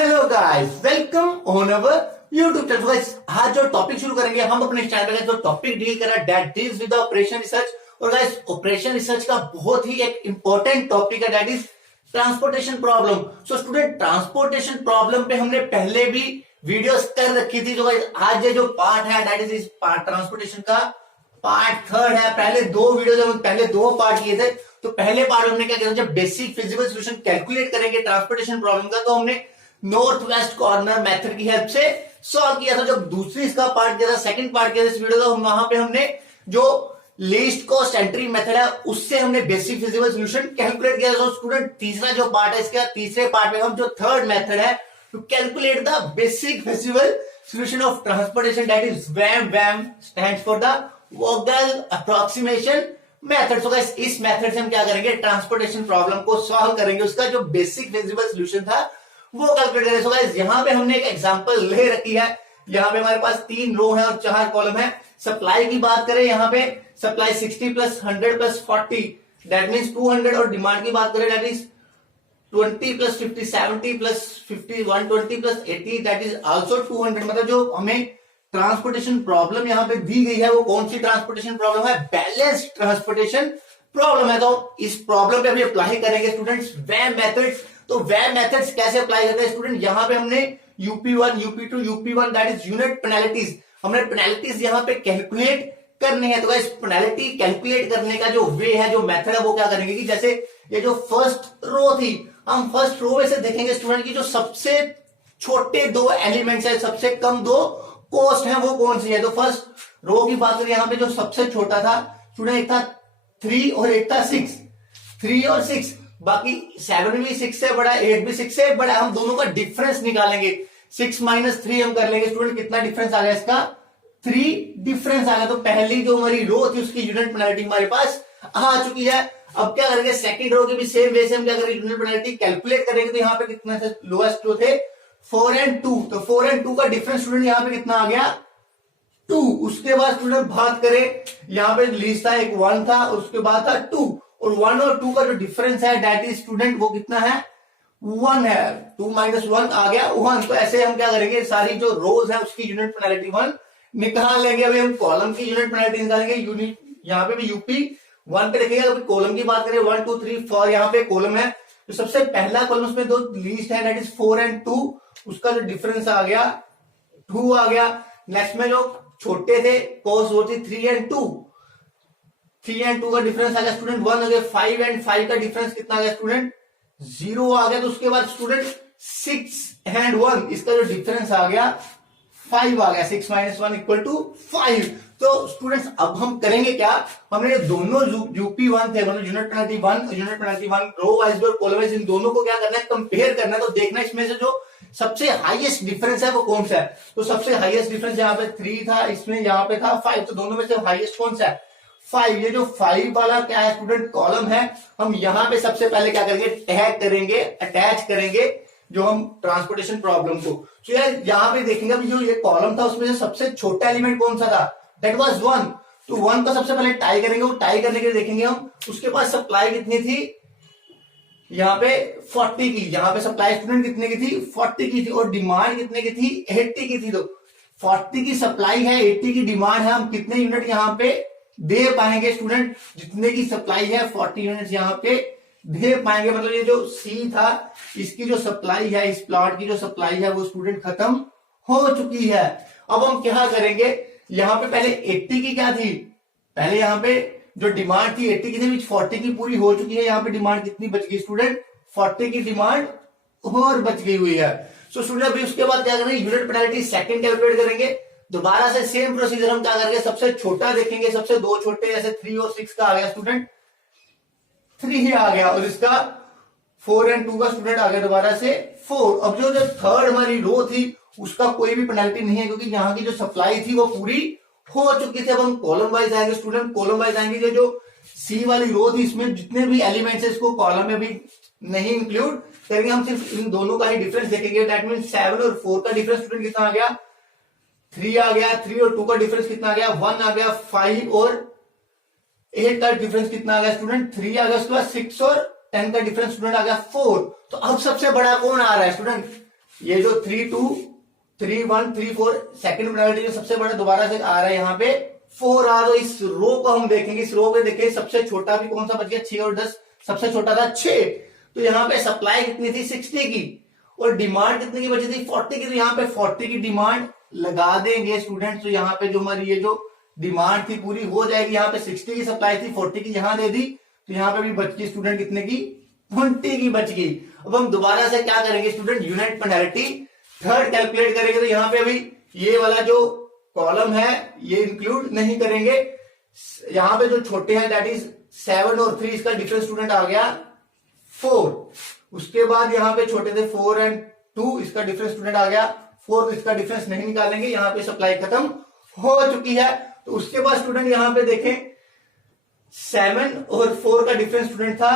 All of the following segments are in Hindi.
Hello guys, welcome on our YouTube channel. Guys, आज जो टॉपिक शुरू करेंगे हम अपने चैनल का, जो टॉपिक डील कर रहा है that deals with operation research. और गाइस, ऑपरेशन रिसर्च का बहुत ही एक इंपॉर्टेंट टॉपिक है that is transportation problem. So student, transportation problem पे हमने पहले भी वीडियोस कर रखी थी। जो गाइस आज ये जो पार्ट है दैट इज इस पार्ट ट्रांसपोर्टेशन का पार्ट थर्ड है। पहले दो वीडियो जब पहले दो पार्ट किए थे, तो पहले पार्ट में हमने क्या किया, जब बेसिक फिजिकल सॉल्यूशन कैलकुलेट करेंगे ट्रांसपोर्टेशन प्रॉब्लम का, तो हमने नॉर्थ वेस्ट कॉर्नर मेथड की हेल्प से सॉल्व किया था। जब दूसरी इसका पार्ट किया था, सेकंड पार्ट किया था इस वीडियो का, वहां पे हमने जो लीस्ट कॉस्ट एंट्री मेथड है उससे हमने बेसिक फिजिकल सॉल्यूशन कैलकुलेट किया था। स्टूडेंट, तीसरा जो पार्ट है इसका, तीसरे पार्ट में हम जो थर्ड मेथड है to calculate the basic physical solution of transportation that is VAM. VAM stands for the Vogel approximation method. So guys, इस मेथड से हम क्या करेंगे, ट्रांसपोर्टेशन प्रॉब्लम को सॉल्व करेंगे। उसका जो बेसिक फिजिकल सॉल्यूशन था वो कैलकुलेट करें। सो गाइस, यहां पे हमने एक एग्जांपल ले रखी है। यहां पे हमारे पास 3 रो है और 4 कॉलम है। सप्लाई की बात करें, यहां पे supply 60 plus 100 plus 40 that means 200। और डिमांड की बात करें that is 20 plus 50 70 plus 50 120 plus 80 that is also 200। मतलब जो हमें ट्रांसपोर्टेशन प्रॉब्लम यहां पे दी गई है वो कौन सी ट्रांसपोर्टेशन प्रॉब्लम है, बैलेंस्ड ट्रांसपोर्टेशन प्रॉब्लम है। तो इस प्रॉब्लम पे अभी अप्लाई करेंगे स्टूडेंट्स वैम मेथड्स। तो वैम मेथड्स कैसे अप्लाई करते हैं स्टूडेंट, यहां पे हमने यूपी1 यूपी2 यूपी1 दैट इज यूनिट पेनल्टीज, हमने पेनल्टीज यहां पे कैलकुलेट करने हैं। तो इस पेनल्टी कैलकुलेट करने का जो वे है, जो मेथड है, वो क्या करेंगे कि जैसे ये जो फर्स्ट रो थी, हम फर्स्ट रो में से देखेंगे स्टूडेंट की जो सबसे छोटे दो एलिमेंट्स है, सबसे कम दो कॉस्ट है, वो कौन सी है। तो फर्स्ट रो की बात करें, यहां पे जो सबसे छोटा था स्टूडेंट, एक था 3 और एक था 6, 3 और 6। बाकी 7 भी 6 से बड़ा, 8 भी 6 से बड़ा। हम दोनों का डिफरेंस निकालेंगे, 6 माइनस 3 हम कर लेंगे स्टूडेंट, कितना डिफरेंस आ गया इसका, 3 डिफरेंस आ गया। तो पहली जो हमारी रो थी उसकी यूनिट पेनल्टी हमारे पास आ चुकी है। अब क्या करेंगे, सेकंड रो के भी सेम वे से हम क्या करेंगे, यूनिट पेनल्टी कैलकुलेट करेंगे। तो यहाँ पे कितना थे, लोएस्ट जो थे 4 और 2, तो 4 और 2 का डिफरेंस स्टूडेंट यहाँ पे कितना आ गया, 2। उसके बाद स्टूडेंट बात करें, यहाँ पे लीस्ट था, एक 1 था, उसके बाद था 2, और 1 और 2 का जो डिफरेंस है दैट इज स्टूडेंट वो कितना है, 1 है। 2 माइनस 1 आ गया 1। तो ऐसे हम क्या करेंगे, सारी जो रोज है उसकी यूनिट पेनल्टी 1 निकाल लेंगे। अभी हम कॉलम की यूनिट पेनल्टी निकालेंगे। यूनिट यहाँ पे भी यूपी 1 पे देखेंगे। अभी कॉलम की बात करें, 1 2 3 4 यहाँ पे कॉलम है। तो सबसे पहला कॉलम, उसमें दो लीस्ट है दैट इज 4 और 2, उसका जो डिफरेंस आ गया 2 आ गया। नेक्स्ट में जो छोटे थे कॉस्ट वो थी 3 और 2, 3 और 2 का डिफरेंस आ गया स्टूडेंट 1 हो गया। 5 और 5 का डिफरेंस कितना आ गया स्टूडेंट, 0 आ गया। तो उसके बाद स्टूडेंट 6 और 1, इसका जो डिफरेंस आ गया 5 आ गया। 6 माइनस 1 इक्वल टू 5। तो स्टूडेंट्स, अब हम करेंगे क्या, हमने दोनों यूपी1 थे, मतलब यूनिट पेनल्टी 1 रो वाइज और कॉलम वाइज, इन दोनों को क्या करना है, कंपेयर करना है। तो देखना इसमें से जो सबसे हाईएस्ट डिफरेंस है वो कौन सा है। तो सबसे हाईएस्ट डिफरेंस यहाँ पे 3 था, इसमें यहाँ पे था 5, तो दोनों में से हाईएस्ट कौन सा है, 5। ये जो 5 वाला क्या है स्टूडेंट, कॉलम है। हम यहाँ पे सबसे पहले क्या करेंगे, टैग करेंगे, अटैच करेंगे जो हम ट्रांसपोर्टेशन प्रॉब्लम को। तो यार यहाँ पे देखेंगे अभी जो ये कॉलम था उसमें से सबसे छोटा एलिमेंट कौन सा था, दैट वाज 1। तो 1 को सबसे पहले टाई करेंगे। वो टाई करने के लिए देखेंगे हम उसके पास सप्लाई कितनी थी, यहाँ पे 40 की, यहाँ पे सप्लाई स्टूडेंट कितने की थी, 40 की थी, और डिमांड कितने की थी, 80 की थी। तो 40 की सप्लाई है, 80 की डिमांड है, हम कितने यूनिट यहाँ पे दे पाएंगे स्टूडेंट, जितने की सप्लाई है 40 यूनिट यहाँ पे दे पाएंगे। मतलब ये जो सी था, इसकी जो सप्लाई है, इस प्लॉट की जो सप्लाई है वो स्टूडेंट खत्म हो चुकी है। अब हम क्या करेंगे, यहाँ पे पहले 80 की क्या थी, पहले यहाँ पे जो डिमांड थी 80 की थी, 40 की पूरी हो चुकी है। यहाँ पे डिमांड कितनी बच गई स्टूडेंट, 40 की डिमांड और बच गई हुई है। सो स्टूडेंट, अभी उसके बाद क्या करेंगे, यूनिट पेनल्टी सेकंड कैलकुलेट करेंगे। दोबारा से सेम प्रोसीजर हम क्या करेंगे, सबसे छोटा देखेंगे, सबसे दो छोटे, जैसे 3 और 6 का आ गया स्टूडेंट, 3 ही आ गया, और इसका 4 और 2 का स्टूडेंट आ गया दोबारा से 4। अब जो थर्ड हमारी रो थी उसका कोई भी पेनल्टी नहीं है, क्योंकि यहाँ की जो सप्लाई थी वो पूरी हो चुकी थी। अब हम कॉलम वाइज आएंगे स्टूडेंट, कॉलम वाइज आएंगे। जो सी वाली रो थी इसमें जितने भी एलिमेंट्स है इसको कॉलम में भी नहीं इंक्लूड करेंगे, हम सिर्फ इन दोनों का ही डिफरेंस देखेंगे। दैट मीन 7 और 4 का डिफरेंस स्टूडेंट कितना आ गया, 3 आ गया। 3 और 2 का डिफरेंस कितना आ गया, 1 आ गया। 5 और 8 का डिफरेंस कितना आ गया स्टूडेंट, 3 आ गया। उसके बाद 6 और 10 का डिफरेंस स्टूडेंट आ गया 4। तो अब सबसे बड़ा कौन आ रहा है स्टूडेंट, ये जो 3 2 3 1 3 4 सेकंड पेनाल्टी जो सबसे बड़ा दोबारा से आ रहा है यहाँ पे 4 आ रहा है। इस रो को हम देखेंगे, इस रो पे देखिए सबसे छोटा भी कौन सा बच गया, 6 और 10, सबसे छोटा था 6। तो यहाँ पे सप्लाई कितनी थी 60 की और डिमांड कितने की बची थी 40 की। तो यहाँ पे 40 की डिमांड लगा देंगे स्टूडेंट। तो यहाँ पे जो हमारी ये जो डिमांड थी पूरी हो जाएगी। यहाँ पे 60 की सप्लाई थी, 40 की यहाँ दे दी, तो यहाँ पे भी बच गई स्टूडेंट कितने की 20 की बच गई। अब हम दोबारा से क्या करेंगे student, unit penalty third calculate करेंगे। तो यहाँ पे अभी ये वाला जो कॉलम है ये इंक्लूड नहीं करेंगे। यहाँ पे जो छोटे हैं दैट इज 7 और 3, इसका डिफरेंस स्टूडेंट आ गया 4। उसके बाद यहाँ पे छोटे थे 4 एंड 2, इसका डिफरेंस स्टूडेंट आ गया 4। तो इसका डिफरेंस नहीं निकालेंगे, यहाँ पे सप्लाई खत्म हो चुकी है। तो उसके बाद स्टूडेंट यहाँ पे देखें 7 और 4 का डिफरेंस स्टूडेंट था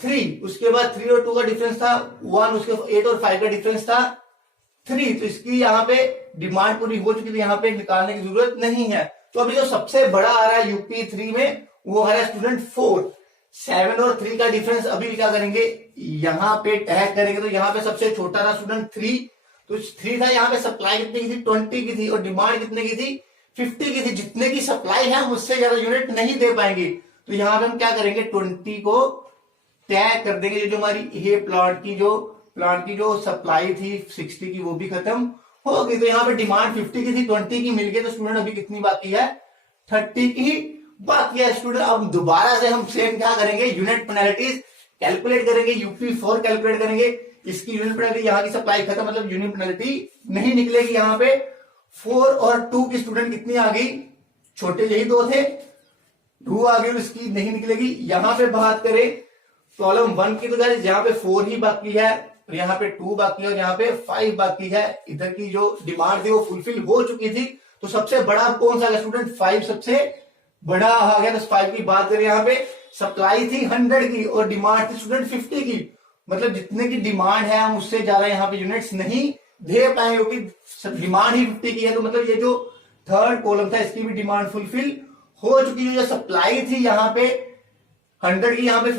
3, उसके बाद 3 और 2 का डिफरेंस था 1, उसके 8 और 5 का डिफरेंस था 3। तो इसकी यहाँ पे डिमांड पूरी हो चुकी थी, यहाँ पे निकालने की जरूरत नहीं है। तो अभी जो सबसे बड़ा आ रहा है यूपी 3 में वो है स्टूडेंट 4। 7 और 3 का डिफरेंस अभी क्या करेंगे, यहाँ पे टैग करेंगे। तो यहाँ पे सबसे छोटा था स्टूडेंट 3, तो 3 था। यहाँ पे सप्लाई कितने की थी 20 की थी और डिमांड कितने की थी 50 की थी। जितने की सप्लाई है हम उससे ज्यादा यूनिट नहीं दे पाएंगे। तो यहाँ पे हम क्या करेंगे 20 को टैग कर देंगे। जो हमारी ये प्लांट की जो सप्लाई थी 60 की वो भी खत्म हो गई। तो यहाँ पे डिमांड 50 की थी, 20 की मिल गई। तो स्टूडेंट अभी कितनी बाकी है 30 की बाकी है स्टूडेंट। अब दोबारा से हम सेम क्या करेंगे, यूनिट पेनल्टीज कैलकुलेट करेंगे, यूपी 4 कैलकुलेट करेंगे। इसकी यूनिट पेनल्टी यहाँ की सप्लाई खत्म, मतलब यूनिट पेनल्टी नहीं निकलेगी। यहाँ पे 4 और 2 की स्टूडेंट कितनी आ गई, छोटे यही 2 थे, 2 आ गई, इसकी नहीं निकलेगी। यहाँ पे बात करें कॉलम 1 की, तो गाइस यहाँ पे 4 ही बाकी है और यहाँ पे 2 बाकी है और यहाँ पे 5 बाकी है। इधर की जो डिमांड थी वो फुलफिल हो चुकी थी। तो सबसे बड़ा कौन सा स्टूडेंट 5 सबसे बड़ा आ गया। तो 5 की बात करें, यहाँ पे सप्लाई थी 100 की और डिमांड थी स्टूडेंट 50 की। मतलब जितने की डिमांड है हम उससे ज्यादा यहाँ पे यूनिट्स नहीं दे पाए क्योंकि डिमांड ही 50 की है। तो मतलब ये जो थर्ड कॉलम था इसकी भी डिमांड फुलफिल हो चुकी है। जो सप्लाई थी यहाँ पे 100 की, यहाँ पे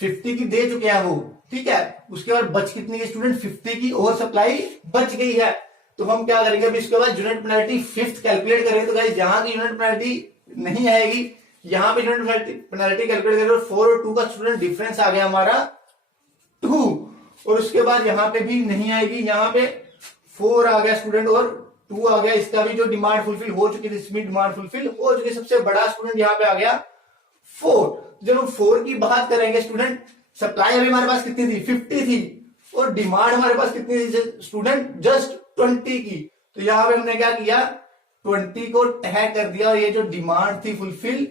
50 की दे चुके हैं वो, ठीक है। उसके बाद बच कितनी है स्टूडेंट 50 की और सप्लाई बच गई है। तो हम क्या करेंगे अभी इसके बाद यूनिट पेनल्टी 5th कैलकुलेट करेंगे। तो गाइस यहाँ की यूनिट पेनल्टी नहीं आएगी, यहाँ पे यूनिट पेनल्टी कैलकुलेट करेंगे। 4 और 2 का स्टूडेंट डिफरेंस आ गया हमारा 2 और उसके बाद यहाँ पे भी नहीं आएगी। यहाँ पे 4 आ गया स्टूडेंट और 2 आ गया, इसका भी जो डिमांड फुलफिल हो चुकी थी इसमें डिमांड फुलफिल हो चुकी। सबसे बड़ा स्टूडेंट यहाँ पे आ गया 4। जब हम 4 की बात करेंगे स्टूडेंट, सप्लाई अभी हमारे पास कितनी थी 50 थी और डिमांड हमारे पास कितनी थी स्टूडेंट जस्ट 20 की। तो यहाँ पे हमने क्या किया 20 को टैग कर दिया और ये जो डिमांड थी फुलफिल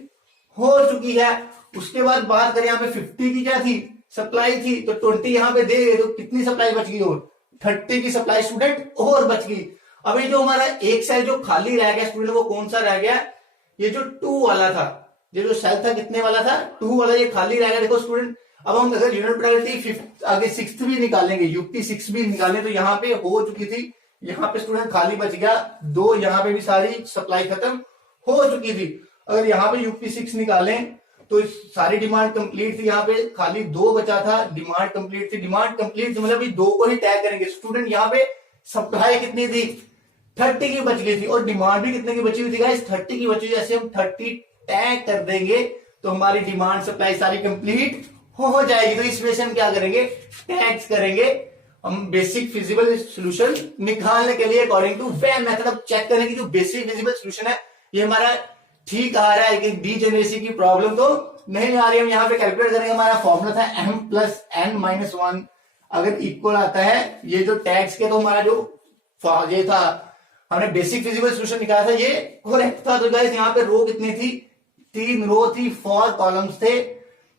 हो चुकी है। उसके बाद बात करें यहाँ पे 50 की क्या थी सप्लाई थी, तो 20 यहाँ पे दे गए तो कितनी सप्लाई बच गई और 30 की सप्लाई स्टूडेंट और बच गई। अभी जो हमारा एक सेल जो खाली रह गया स्टूडेंट वो कौन सा रह गया, ये जो 2 वाला था। ये जो सेल था कितने वाला था 2 वाला, ये खाली रह गया। देखो स्टूडेंट अब हम अगर यूनिट पेनल्टी आगे 6th भी निकालेंगे, यूपी 6 भी निकालें तो यहाँ पे हो चुकी थी। यहाँ पे स्टूडेंट खाली बच गया 2, यहाँ पे भी सारी सप्लाई खत्म हो चुकी थी। अगर यहाँ पे यूपी 6 निकालें तो सारी डिमांड कंप्लीट थी, यहाँ पे खाली 2 बचा था, डिमांड कंप्लीट थी। डिमांड कंप्लीट थी मतलब 2 को ही टैग करेंगे स्टूडेंट। यहाँ पे सप्लाई कितनी थी 30 की बच गई थी और डिमांड भी कितने की बची हुई थी गाइस 30 की बची हुई। जैसे हम 30 टैग कर देंगे तो हमारी डिमांड सप्लाई सारी कंप्लीट हो जाएगी। तो इसमें से हम क्या करेंगे टैग्स करेंगे हम बेसिक फिजिबल सॉल्यूशन निकालने के लिए अकॉर्डिंग टू वेन मेथड। अब चेक करें कि जो बेसिक फिजिबल सॉल्यूशन है ये हमारा ठीक आ रहा है कि डीजेनरेसी की प्रॉब्लम तो नहीं आ रही। हम यहाँ पे कैलकुलेट करेंगे, हमारा फॉर्मूला था m+n-1 अगर इक्वल आता है ये जो टैग्स के, तो हमारा जो ये था हमने बेसिक फिजिबल सॉल्यूशन निकाला था ये करेक्ट था। तो गाइस यहाँ पे रो कितनी थी 3 रो थी, 4 कॉलम्स थे,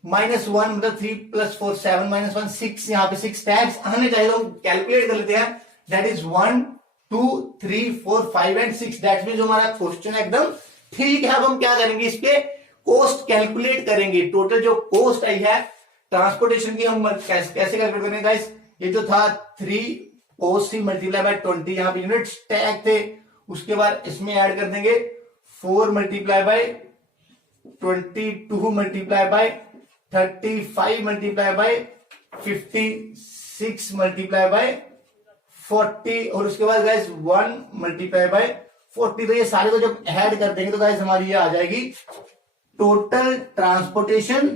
-1 मतलब 3 + 4 7 -1 6, यहाँ पे 6 टैग्स आने चाहिए। तो हम कैलकुलेट कर लेते हैं that is 1 2 3 4 5 and 6। That mean जो हमारा क्वेश्चन है एकदम ठीक है। अब हम क्या करेंगे इसके कॉस्ट कैलकुलेट करेंगे। टोटल जो कॉस्ट आई है ट्रांसपोर्टेशन की हम कैसे कैलकुलेट करेंगे गाइस। ये जो था 3 cos c × 20, यहाँ पे यूनिट्स टैग थे। उसके बाद इसमें ऐड कर देंगे 4 × 22 × 35 × 56 × 40 और उसके बाद गाइस 1 मल्टीप्लाई बाय 40। तो ये सारे को जब ऐड कर देंगे तो गाइस हमारी ये आ जाएगी टोटल ट्रांसपोर्टेशन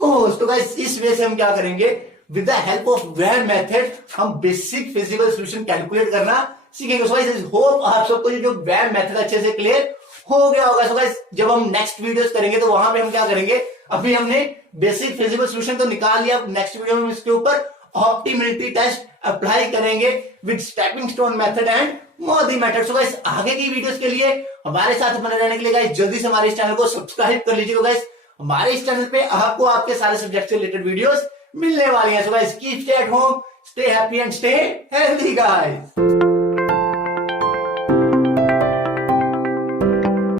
कॉस्ट। तो गाइस इस वे से हम क्या करेंगे, with the help of web method हम बेसिक फिजिकल सॉल्यूशन कैलकुलेट करना सीखेंगे। सो गाइस होप आप सबको ये जो वेब मेथड अच्छे से क्लियर हो गया होगा। सो गाइस जब हम नेक्स्ट वीडियोस करेंगे तो वहां पे हम क्या करेंगे, अभी हमने बेसिक फिजिकल सॉल्यूशन तो निकाल लिया, नेक्स्ट वीडियो में इसके ऊपर ऑप्टिमिलिटी टेस्ट अप्लाई करेंगे with stepping stone method and Modi method. So guys आगे की वीडियोस के लिए हमारे साथ बने रहने के लिए गाइस जल्दी से हमारे इस चैनल को सब्सक्राइब कर लीजिएगा। गाइस हमारे इस चैनल पे आपको आपके सारे सब्जेक्ट से रिलेटेड वीडियोस मिलने वाली हैं। So guys keep stay at home, stay happy and stay healthy guys.